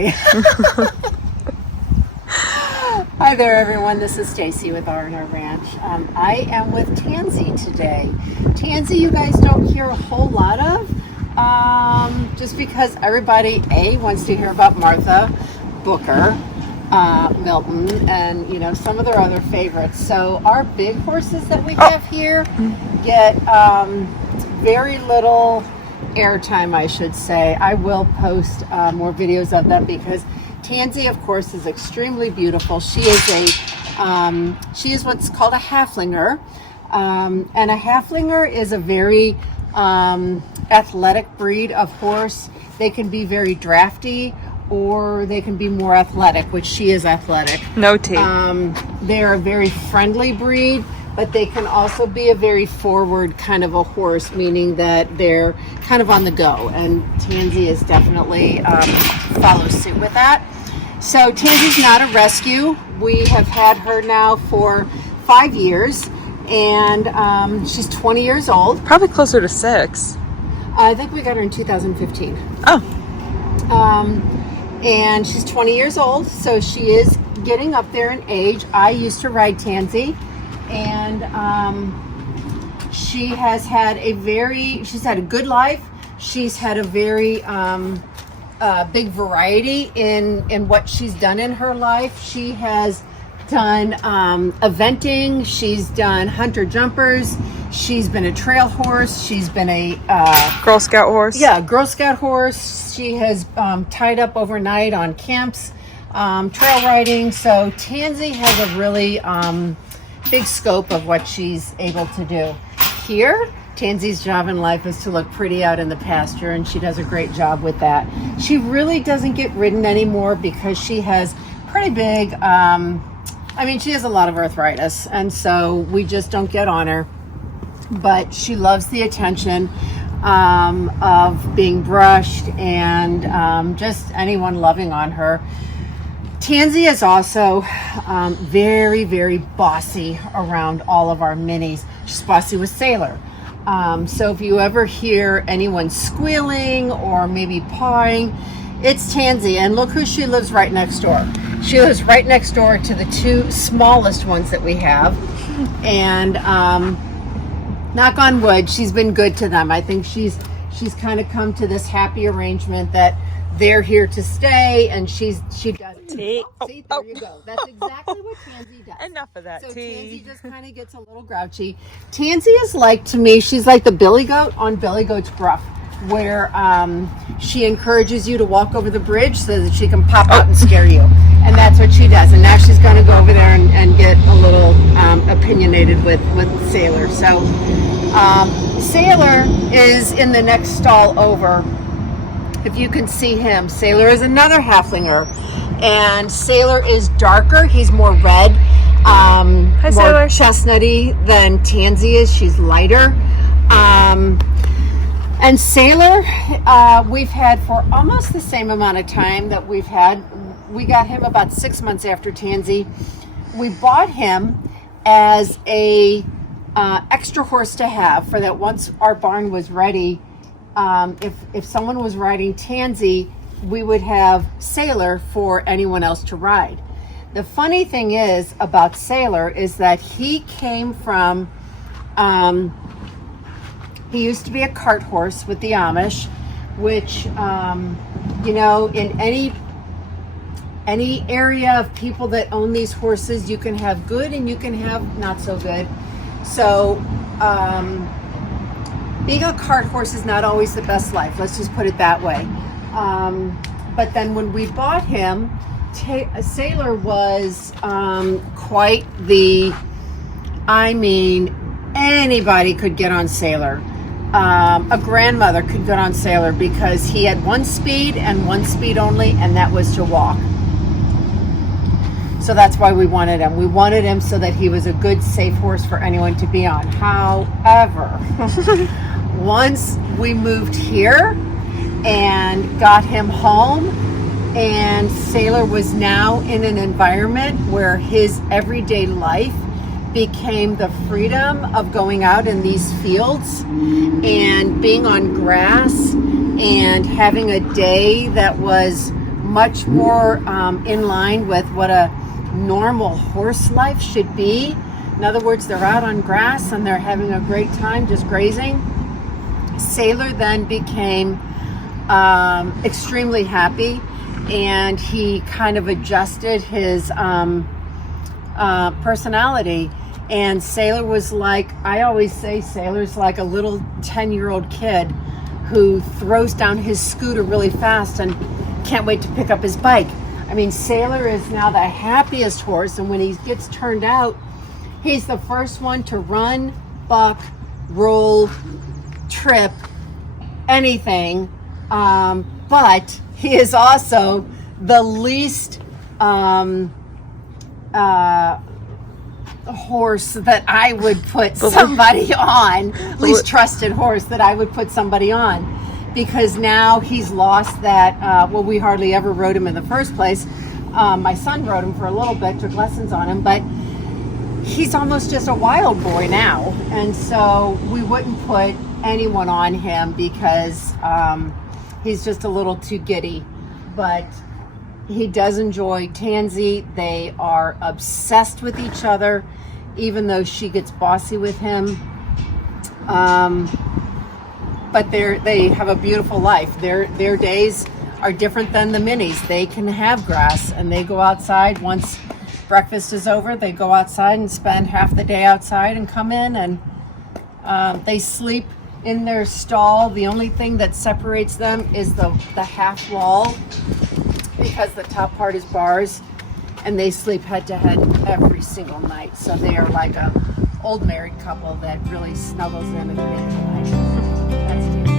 today. Hi there, everyone. This is Stacy with R&R Ranch. I am with Tansy today. Tansy, you guys don't hear a whole lot of, just because everybody, wants to hear about Martha, Booker, Milton, and, some of their other favorites. So our big horses that we have here get very little airtime, I should say. I will post more videos of them because Tansy, of course, is extremely beautiful. She is what's called a halflinger, and a halflinger is a very athletic breed of horse. They can be very drafty, or they can be more athletic, which she is athletic. No tea. They're a very friendly breed, but they can also be a very forward kind of a horse, meaning that they're kind of on the go. And Tansy is definitely follows suit with that. So Tansy's not a rescue. We have had her now for 5 years, and she's 20 years old. Probably closer to 6. I think we got her in 2015. Oh. And she's 20 years old, so she is getting up there in age. I used to ride Tansy, and she has had she's had a good life. She's had a very big variety in what she's done in her life. She has done eventing, she's done hunter jumpers, she's been a trail horse, she's been a Girl Scout horse. Yeah, Girl Scout horse. She has tied up overnight on camps, trail riding. So Tansy has a really big scope of what she's able to do. Here, Tansy's job in life is to look pretty out in the pasture, and she does a great job with that. She really doesn't get ridden anymore because she has pretty big, she has a lot of arthritis, and so we just don't get on her. But she loves the attention of being brushed and just anyone loving on her. Tansy is also very, very bossy around all of our minis. She's bossy with Sailor. So if you ever hear anyone squealing or maybe pawing, it's Tansy. And look who she lives right next door. She lives right next door to the 2 smallest ones that we have. And knock on wood, she's been good to them. I think she's kind of come to this happy arrangement that they're here to stay, and she does. See, there you go. That's exactly what Tansy does. Enough of that so tea. Tansy just kind of gets a little grouchy. Tansy is like, to me, she's like the Billy Goat on Billy Goat's Gruff, where she encourages you to walk over the bridge so that she can pop out and scare you. And that's what she does. And now she's going to go over there and get a little opinionated with Sailor. So Sailor is in the next stall over. If you can see him, Sailor is another halflinger. And Sailor is darker. He's more red, more Sailor. chestnutty than Tansy is. She's lighter. And Sailor, we've had for almost the same amount of time that we've had. We got him about 6 months after Tansy. We bought him as a extra horse to have for that once our barn was ready. If someone was riding Tansy, we would have Sailor for anyone else to ride. The funny thing is about Sailor is that he came from, he used to be a cart horse with the Amish, which, in any area of people that own these horses, you can have good and you can have not so good. So, being a cart horse is not always the best life. Let's just put it that way. But then when we bought him, Sailor was quite the, anybody could get on Sailor. A grandmother could get on Sailor because he had one speed and one speed only, and that was to walk. So that's why we wanted him. We wanted him so that he was a good, safe horse for anyone to be on. However, once we moved here and got him home, and Sailor was now in an environment where his everyday life became the freedom of going out in these fields and being on grass and having a day that was much more in line with what a normal horse life should be. In other words, they're out on grass and they're having a great time just grazing. Sailor then became extremely happy, and he kind of adjusted his personality. And Sailor was like, I always say Sailor's like a little 10-year-old kid who throws down his scooter really fast and can't wait to pick up his bike. I mean, Sailor is now the happiest horse, and when he gets turned out, he's the first one to run, buck, roll, trip, anything. But he is also the least horse that I would put somebody on, least trusted horse that I would put somebody on, because now he's lost that, well, we hardly ever rode him in the first place. My son rode him for a little bit, took lessons on him, but he's almost just a wild boy now. And so we wouldn't put anyone on him because he's just a little too giddy. But he does enjoy Tansy. They are obsessed with each other, even though she gets bossy with him. But they have a beautiful life. Their days are different than the minis. They can have grass, and they go outside once breakfast is over. They go outside and spend half the day outside and come in, and they sleep in their stall. The only thing that separates them is the half wall, because the top part is bars, and they sleep head to head every single night. So they are like a old married couple that really snuggles in at the end of the night. That's